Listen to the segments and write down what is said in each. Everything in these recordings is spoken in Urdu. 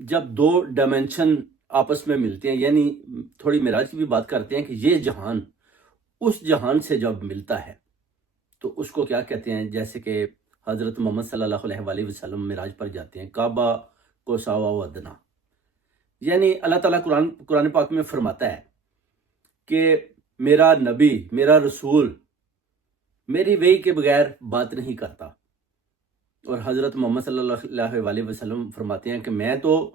جب دو ڈائمنشن آپس میں ملتے ہیں، یعنی تھوڑی معراج کی بھی بات کرتے ہیں کہ یہ جہان اس جہان سے جب ملتا ہے تو اس کو کیا کہتے ہیں؟ جیسے کہ حضرت محمد صلی اللہ علیہ وآلہ وسلم معراج پر جاتے ہیں، کعبہ کو ساوا و ادنا، یعنی اللہ تعالیٰ قرآن پاک میں فرماتا ہے کہ میرا نبی، میرا رسول میری وحی کے بغیر بات نہیں کرتا، اور حضرت محمد صلی اللہ علیہ وسلم فرماتے ہیں کہ میں تو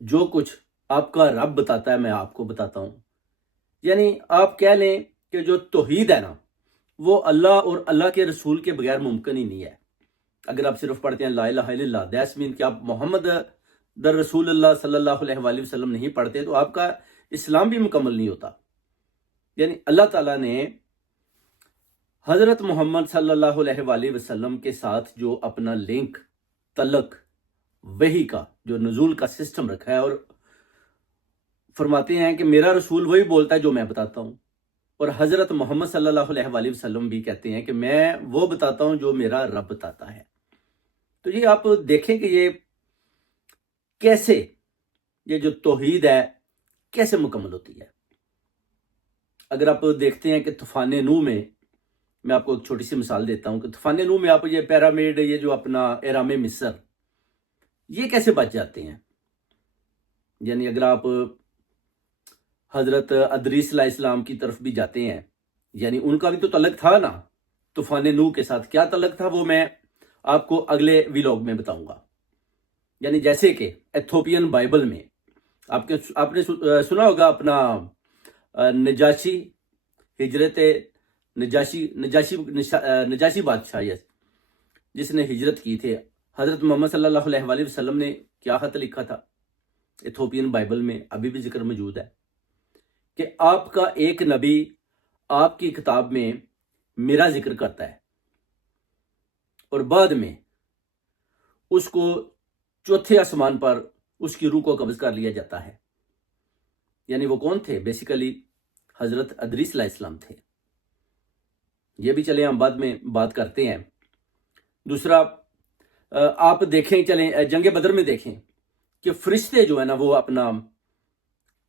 جو کچھ آپ کا رب بتاتا ہے میں آپ کو بتاتا ہوں۔ یعنی آپ کہہ لیں کہ جو توحید ہے نا، وہ اللہ اور اللہ کے رسول کے بغیر ممکن ہی نہیں ہے۔ اگر آپ صرف پڑھتے ہیں لا الہ الا اللہ، دیٹس مین کہ آپ محمد در رسول اللہ صلی اللہ علیہ وآلہ وسلم نہیں پڑھتے تو آپ کا اسلام بھی مکمل نہیں ہوتا۔ یعنی اللہ تعالیٰ نے حضرت محمد صلی اللہ علیہ وآلہ وسلم کے ساتھ جو اپنا لنک، تعلق، وحی کا جو نزول کا سسٹم رکھا ہے، اور فرماتے ہیں کہ میرا رسول وہی بولتا ہے جو میں بتاتا ہوں، اور حضرت محمد صلی اللہ علیہ وآلہ وسلم بھی کہتے ہیں کہ میں وہ بتاتا ہوں جو میرا رب بتاتا ہے۔ تو یہ آپ دیکھیں کہ یہ کیسے، یہ جو توحید ہے کیسے مکمل ہوتی ہے۔ اگر آپ دیکھتے ہیں کہ طوفان نوح میں آپ کو ایک چھوٹی سی مثال دیتا ہوں کہ طوفان نوح میں آپ یہ پیرامڈ، یہ جو اپنا اہرام مصر، یہ کیسے بچ جاتے ہیں؟ یعنی اگر آپ حضرت ادریس علیہ السلام کی طرف بھی جاتے ہیں، یعنی ان کا بھی تو تعلق تھا نا طوفان نوح کے ساتھ۔ کیا تعلق تھا وہ میں آپ کو اگلے ویلاگ میں بتاؤں گا۔ یعنی جیسے کہ ایتھوپین بائبل میں آپ نے سنا ہوگا اپنا نجاشی، ہجرت نجاشی بادشاہ جس نے ہجرت کی تھی، حضرت محمد صلی اللہ علیہ وآلہ وسلم نے کیا خط لکھا تھا؟ ایتھوپین بائبل میں ابھی بھی ذکر موجود ہے کہ آپ کا ایک نبی آپ کی کتاب میں میرا ذکر کرتا ہے، اور بعد میں اس کو چوتھے آسمان پر اس کی روح کو قبض کر لیا جاتا ہے۔ یعنی وہ کون تھے؟ بیسیکلی حضرت ادریس علیہ السلام تھے۔ یہ بھی چلیں ہم بعد میں بات کرتے ہیں۔ دوسرا آپ دیکھیں، چلیں جنگ بدر میں دیکھیں کہ فرشتے جو ہے نا وہ اپنا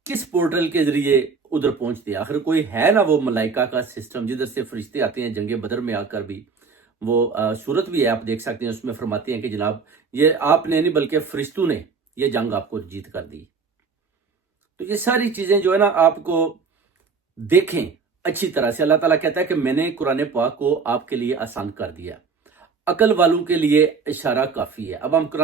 کس پورٹل کے ذریعے ادھر پہنچتے ہیں۔ آخر کوئی ہے نا وہ ملائکہ کا سسٹم جدھر سے فرشتے آتے ہیں۔ جنگ بدر میں آ کر بھی وہ صورت بھی ہے، آپ دیکھ سکتے ہیں، اس میں فرماتے ہیں کہ جناب یہ آپ نے نہیں بلکہ فرشتوں نے یہ جنگ آپ کو جیت کر دی۔ تو یہ ساری چیزیں جو ہے نا آپ کو دیکھیں اچھی طرح سے۔ اللہ تعالیٰ کہتا ہے کہ میں نے قرآن پاک کو آپ کے لیے آسان کر دیا، عقل والوں کے لیے اشارہ کافی ہے۔ اب ہم